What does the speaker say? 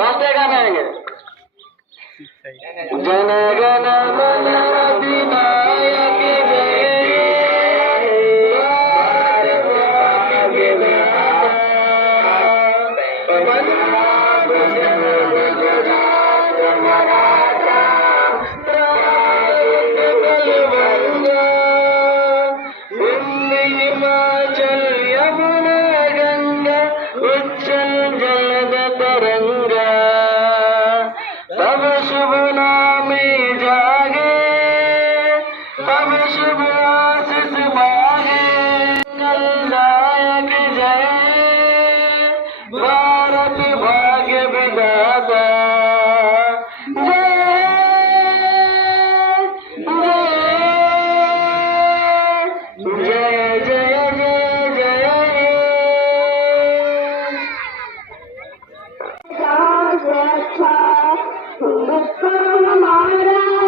राष्ट्रीय गाना आएंगे। जन गण मन अधिनायक हिमाचल यमुना गंगा उज्जल जलद तरंगा तब शुभ नामे जागे तब शुभ आशीष मांगे मंगलदायक जय भारत भाग्य विधाता जय जय जय जय जय अच्छा हमारा